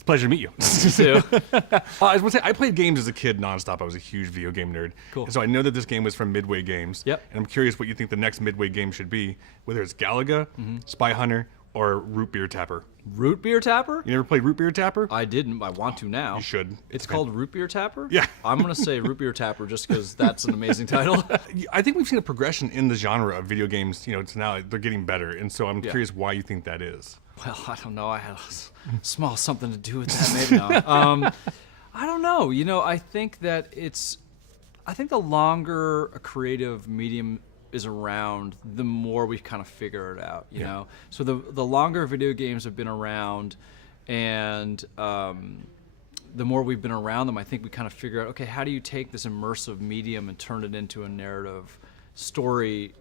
It's a pleasure to meet you. too. I was going to say, I played games as a kid nonstop. I was a huge video game nerd. Cool. And so I know that this game was from Midway Games. Yep. And I'm curious what you think the next Midway game should be, whether it's Galaga, Spy Hunter, or Root Beer Tapper. Root Beer Tapper? You never played Root Beer Tapper? I didn't. I want to now. You should. It's called Root Beer Tapper? Yeah. I'm going to say Root Beer Tapper just because that's an amazing title. I think we've seen a progression in the genre of video games. You know, it's now they're getting better. And so I'm curious why you think that is. Well, I don't know. I had a small something to do with that. Maybe not. I don't know. You know, I think that I think the longer a creative medium is around, the more we kind of figure it out, you know? So the longer video games have been around and the more we've been around them, I think we kind of figure out, okay, how do you take this immersive medium and turn it into a narrative story?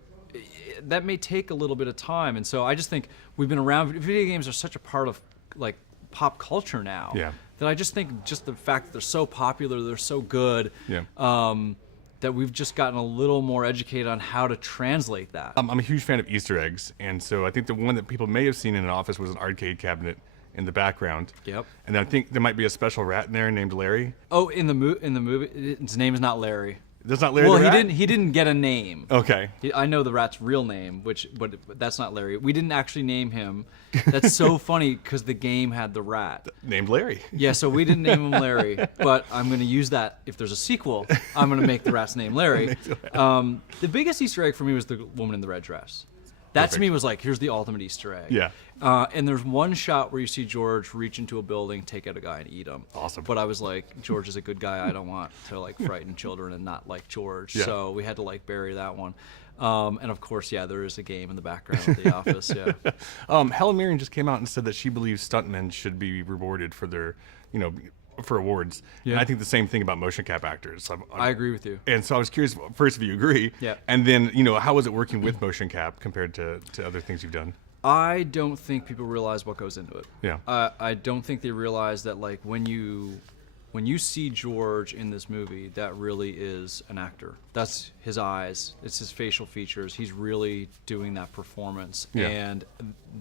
That may take a little bit of time. And so I just think we've been around, video games are such a part of like pop culture now that I just think just the fact that they're so popular, they're so good, that we've just gotten a little more educated on how to translate that. I'm a huge fan of Easter eggs, and so I think the one that people may have seen in an office was an arcade cabinet in the background. Yep. And I think there might be a special rat in there named Larry. Oh, in the movie, his name is not Larry. That's not Larry Well, the rat? he didn't get a name. Okay. I know the rat's real name, but that's not Larry. We didn't actually name him. That's so funny because the game had the rat. Named Larry. Yeah, so we didn't name him Larry, but I'm going to use that. If there's a sequel, I'm going to make the rat's name Larry. The biggest Easter egg for me was the woman in the red dress. That to me was like, here's the ultimate Easter egg. Yeah. And there's one shot where you see George reach into a building, take out a guy, and eat him. Awesome. But I was like, George is a good guy. I don't want to like frighten children and not like George. Yeah. So we had to like bury that one. And of course, there is a game in the background of The Office. Yeah. Helen Mirren just came out and said that she believes stuntmen should be rewarded for their, for awards. Yeah. And I think the same thing about motion cap actors. I agree with you. And so I was curious, first, if you agree. Yeah. And then, how was it working with motion cap compared to other things you've done? I don't think people realize what goes into it. Yeah. I don't think they realize that like when you see George in this movie, that really is an actor. That's his eyes. It's his facial features. He's really doing that performance. Yeah. And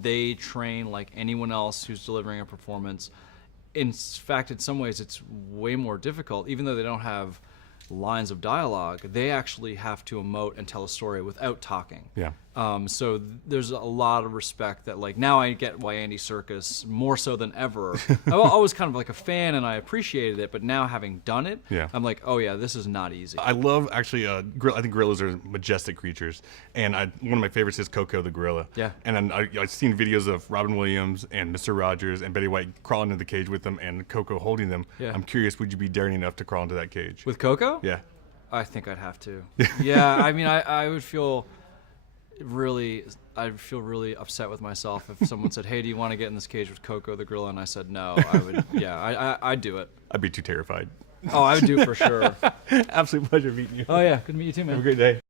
they train like anyone else who's delivering a performance. In fact, in some ways, it's way more difficult. Even though they don't have lines of dialogue, they actually have to emote and tell a story without talking. Yeah. So there's a lot of respect that like now I get why Andy Serkis more so than ever. I was always kind of like a fan and I appreciated it, but now having done it, I'm like, oh yeah, this is not easy. I love actually. I think gorillas are majestic creatures, and one of my favorites is Coco the gorilla. Yeah. And I've seen videos of Robin Williams and Mr. Rogers and Betty White crawling into the cage with them, and Coco holding them. Yeah. I'm curious, would you be daring enough to crawl into that cage? With Coco? Yeah. I think I'd have to. Yeah, I mean, I would feel really upset with myself if someone said, "Hey, do you want to get in this cage with Coco the gorilla?" And I said no. I would. Yeah, I'd do it. I'd be too terrified. Oh, I would do it for sure. Absolute pleasure meeting you. Oh yeah, good to meet you too, man. Have a great day.